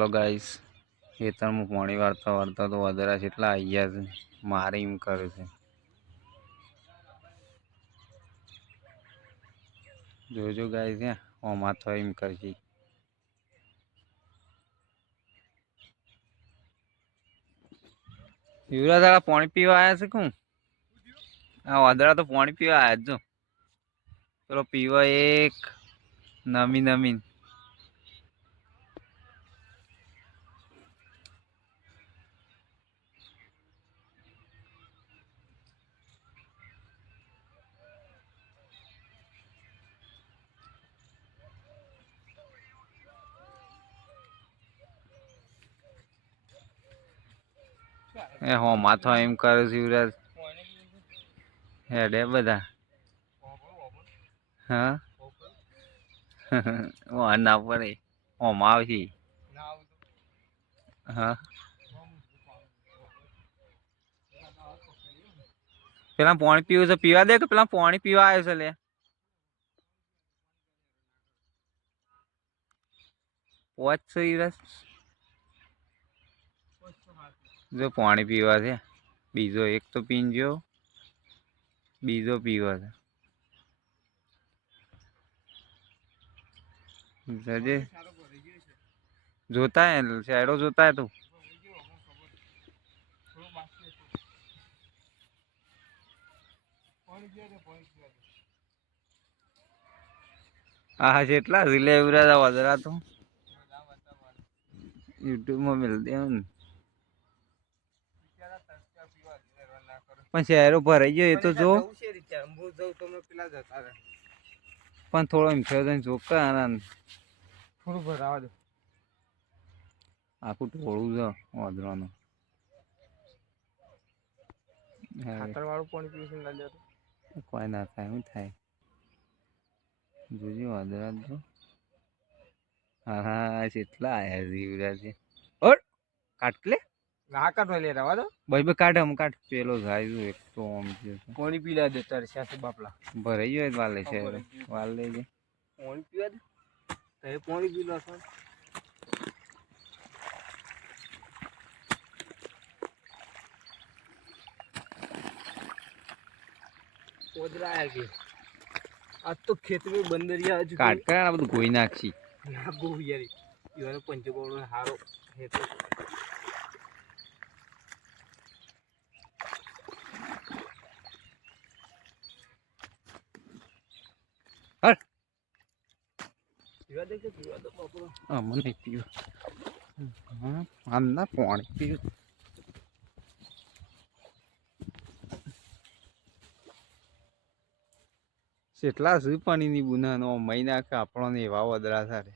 Hello guys, ખેતરમાં પાણી વાળતા વાળતા તો વધારા જેટલા આવી ગયા છે. મારે એમ કરે છે. જોજો ગાઈસ, ત્યાં ઓમાં તો એમ કરશે. યુવરાજ દાડા પાણી પીવા આવ્યા છે. કોણ હા, વાદળા તો પાણી પીવા આવ્યા જો. ચલો પીવા એક નમી નમી. એ હો માથો એમ કરે છે યુવરાજ. હેડે બધા હા ના પડે ઓમાં આવશે. હા, પેલા પાણી પીવું છે. પીવા દે કે પેલા પાણી પીવા આવ્યો છે. લે પોચ છે યુવરાજ. જો પાણી પીવા છે. બીજો એક તો પીનજો, બીજો પીવા છે. જજે જોતા હે શેડો જોતા હે તું. હા હા, જેટલા રિલે વધરા તો યુટ્યુબમાં મિલ દે ને. પણ શહેરો ભરાઈ ગયો એ તો જો. પણ થોડો એમ થયો જોકા થોડું ભરાવા દે. આખું ટોળું છે વાંદરાનું. ખાતર વાળું પાણી પીવું છે. કોઈ ના થાય, શું થાય? જોજે વાંદરા તો. હા હા, કેટલા આયા છે યુવરાજ. કાટલે ના કાઢવા લે રવા દો ભાઈ. કાઢે કાઢ પેલો જાય એક તો પાણી પીલા દે તારે સાથે બાપલા ભરાઈ ગયો વાલે છે. વાલ લેજે પાણી પીવા દે. પાણી પી લો. આજ તો ખેતરી બંદરિયા કાટકા બધું ગોઈ નાખી. ના ગો યાર પંચગોળો હારો ખેતર. પીવા દે કે પીવા દો બાપરો. મને પીવા આમના પાણી પીવું. કેટલા સુધી પાણીની બુના મહિના કે આપણને એવા વધરા થાય.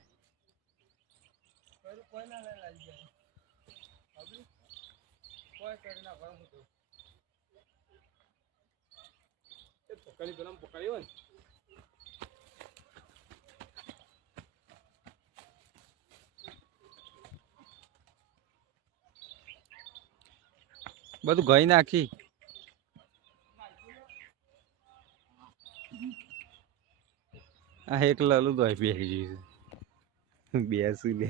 કોઈ ના કોઈ કરી ના પકડી પેલા પકડી હોય ને. બધું ગઈ નાખી. આ એક લાલું તો બેસી ગયું છે. બેસી લે.